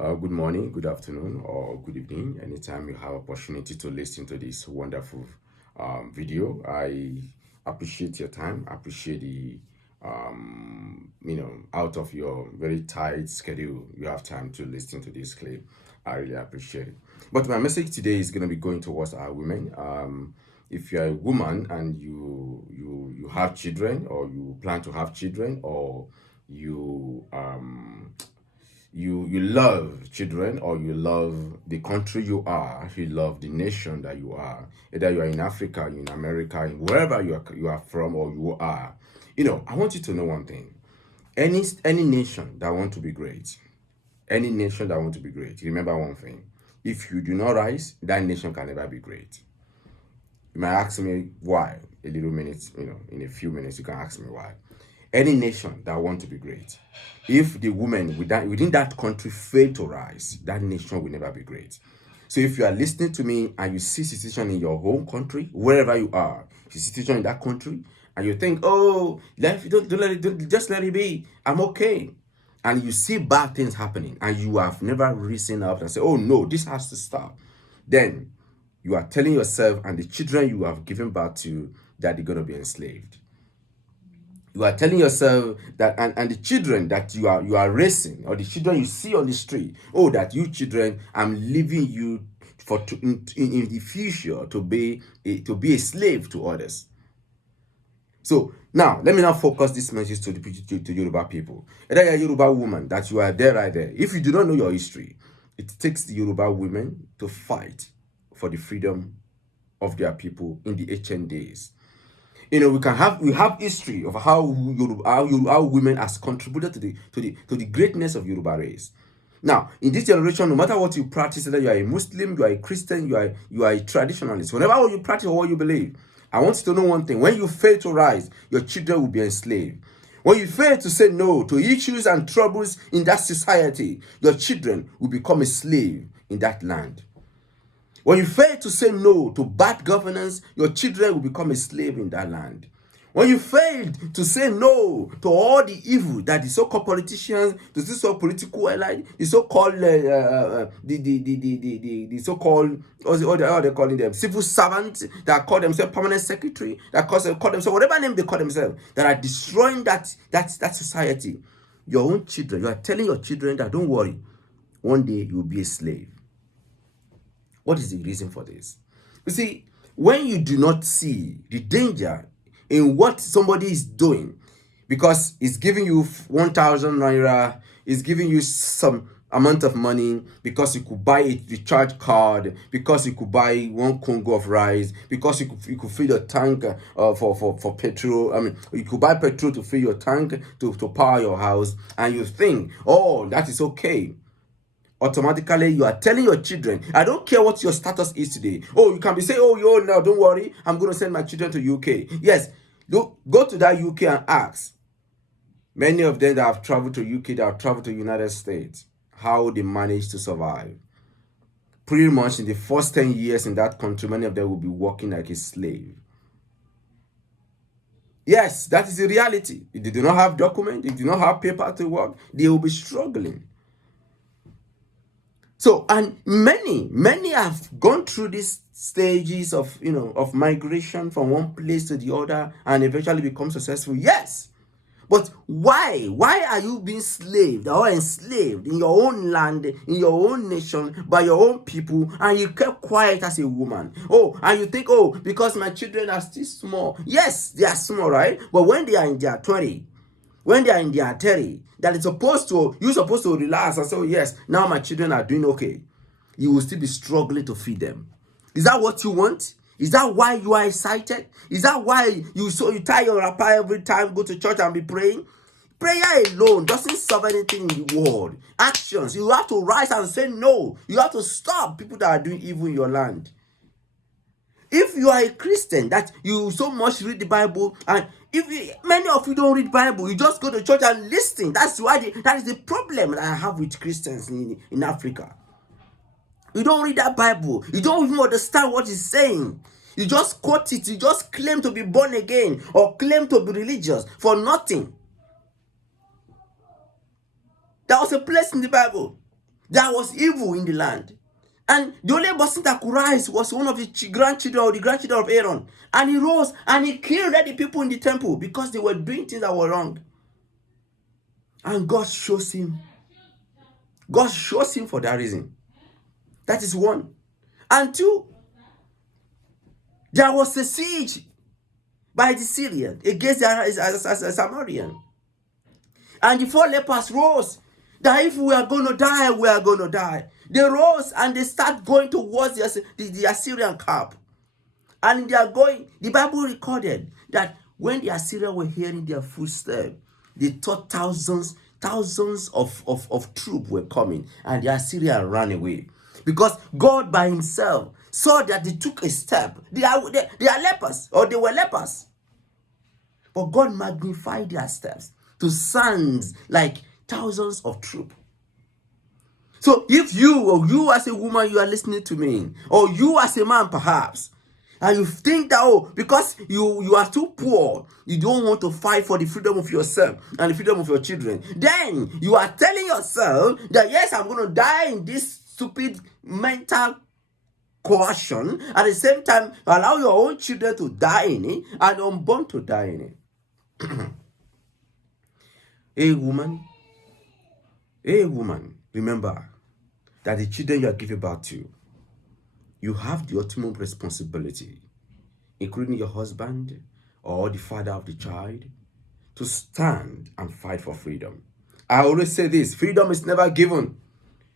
Good morning, good afternoon, or good evening. Anytime you have opportunity to listen to this wonderful video, I appreciate your time. Appreciate the out of your very tight schedule, you have time to listen to this clip. I really appreciate it. But my message today is going to be going towards our women. If you're a woman and you have children, or you plan to have children, or you love children, or you love the country you love the nation that you are, either you are in Africa, in America, in wherever you are from, or you are, I want you to know one thing. Any nation that want to be great, remember one thing: if you do not rise, that nation can never be great. You might ask me why. A little minute, in a few minutes, you can ask me why. Any nation that want to be great, if the women within that country fail to rise, that nation will never be great. So if you are listening to me and you see situation in your home country, wherever you are, you see situation in that country, and you think, oh, don't let it, just let it be, I'm okay. And you see bad things happening, and you have never risen up and say, oh no, this has to stop. Then you are telling yourself and the children you have given birth to that they're going to be enslaved. You are telling yourself that, and the children that you are raising, or the children you see on the street, oh, that you children, I'm leaving you in the future to be a slave to others. So now let me now focus this message to Yoruba people. Either you're a Yoruba woman, that you are there right there. If you do not know your history, it takes the Yoruba women to fight for the freedom of their people in the ancient days. We have history of how women has contributed to the greatness of Yoruba race. Now, in this generation, no matter what you practice, whether you are a Muslim, you are a Christian, you are a traditionalist, whatever you practice or what you believe, I want you to know one thing: when you fail to rise, your children will be enslaved. When you fail to say no to issues and troubles in that society, your children will become a slave in that land. When you fail to say no to bad governance, your children will become a slave in that land. When you fail to say no to all the evil that the so-called politicians, the so-called political allies, the so-called the so-called, what they calling them, civil servants that call themselves permanent secretary, that call themselves whatever name they call themselves, that are destroying that society. Your own children, you are telling your children that don't worry, one day you'll be a slave. What is the reason for this? You see, when you do not see the danger in what somebody is doing, because it's giving you 1,000 naira, it's giving you some amount of money, because you could buy a recharge card, because you could buy 1 Congo of rice, because you could fill your tank for petrol. I mean, you could buy petrol to fill your tank to power your house, and you think, oh, that is okay. Automatically you are telling your children, I don't care what your status is today. Oh, you can be saying, oh, no, don't worry, I'm going to send my children to UK. Yes, go to that UK and ask many of them that have traveled to UK, that have traveled to United States, how they managed to survive. Pretty much in the first 10 years in that country, many of them will be working like a slave. Yes, that is the reality. If they do not have documents, if they do not have paper to work, they will be struggling. So, and many have gone through these stages of migration from one place to the other and eventually become successful. Yes. But why? Why are you being slaved or enslaved in your own land, in your own nation, by your own people, and you kept quiet as a woman? Oh, and you think, oh, because my children are still small. Yes, they are small, right? But when they are in their 20, when they are in their 30, that you're supposed to relax and say, oh, yes, now my children are doing okay. You will still be struggling to feed them. Is that what you want? Is that why you are excited? Is that why you tie your wrapper every time, go to church and be praying? Prayer alone doesn't solve anything in the world. Actions. You have to rise and say no. You have to stop people that are doing evil in your land. If you are a Christian, that you so much read the Bible, and many of you don't read Bible, you just go to church and listen. That is the problem that I have with Christians in Africa. You don't read that Bible. You don't even understand what it's saying. You just quote it. You just claim to be born again or claim to be religious for nothing. There was a place in the Bible There was evil in the land. And the only person that could rise was one of the grandchildren or the grandchildren of Aaron. And he rose and he killed the people in the temple because they were doing things that were wrong. And God shows him. God shows him for that reason. That is one. And two, there was a siege by the Syrian against the Samaritan. And the 4 lepers rose that if we are going to die, we are going to die. They rose and they start going towards the Assyrian camp. And they are going, the Bible recorded that when the Assyrians were hearing their footsteps, they thought thousands of troops were coming, and the Assyrians ran away. Because God by himself saw that they took a step. They are lepers, or they were lepers. But God magnified their steps to sound like thousands of troops. So if you, or you as a woman, you are listening to me, or you as a man perhaps, and you think that, oh, because you are too poor, you don't want to fight for the freedom of yourself and the freedom of your children, then you are telling yourself that, yes, I'm going to die in this stupid mental coercion. At the same time, allow your own children to die in it and unborn to die in it. Hey woman, remember that the children you are giving birth to, you have the ultimate responsibility, including your husband or the father of the child, to stand and fight for freedom. I always say this: freedom is never given.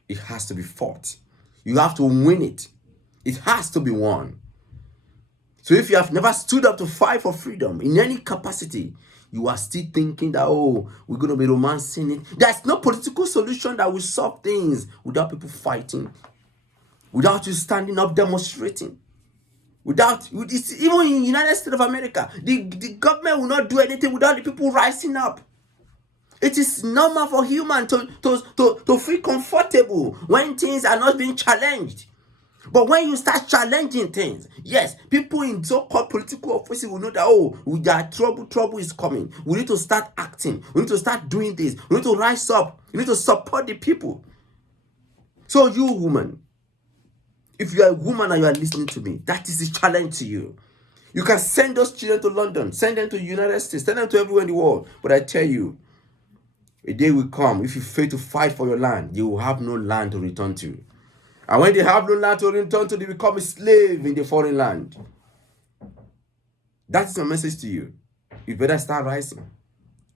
It has to be fought. You have to win it. It has to be won. So if you have never stood up to fight for freedom in any capacity, you are still thinking that, oh, we're going to be romancing it. There's no political solution that will solve things without people fighting, without you standing up demonstrating, without, it's, even in the United States of America, the government will not do anything without the people rising up. It is normal for humans to feel comfortable when things are not being challenged. But when you start challenging things, yes, people in so-called political offices will know that, oh, there trouble is coming. We need to start acting. We need to start doing this. We need to rise up. We need to support the people. So you, woman, if you are a woman and you are listening to me, that is a challenge to you. You can send those children to London, send them to the United States, send them to everywhere in the world. But I tell you, a day will come, if you fail to fight for your land, you will have no land to return to. And when they have no land to return to, they become a slave in the foreign land. That's my message to you. You better start rising. You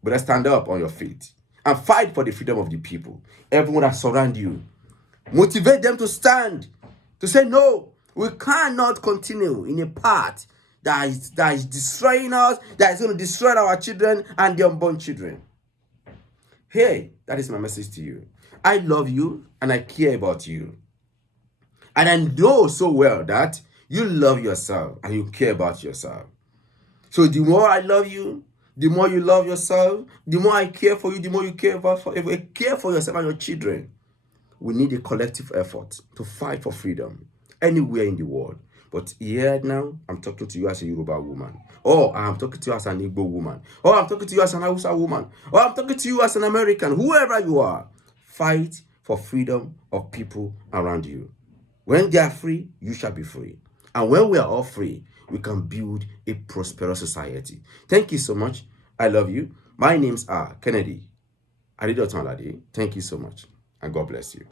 better stand up on your feet and fight for the freedom of the people. Everyone that surrounds you, motivate them to stand, to say, no, we cannot continue in a path that is destroying us, that is going to destroy our children and the unborn children. Hey, that is my message to you. I love you and I care about you. And I know so well that you love yourself and you care about yourself. So the more I love you, the more you love yourself, the more I care for you, the more you care for yourself and your children. We need a collective effort to fight for freedom anywhere in the world. But here now, I'm talking to you as a Yoruba woman. Or I'm talking to you as an Igbo woman. Or I'm talking to you as an Hausa woman. Or I'm talking to you as an American. Whoever you are, fight for freedom of people around you. When they are free, you shall be free. And when we are all free, we can build a prosperous society. Thank you so much. I love you. My names are Kennedy Adedotunlade. Thank you so much. And God bless you.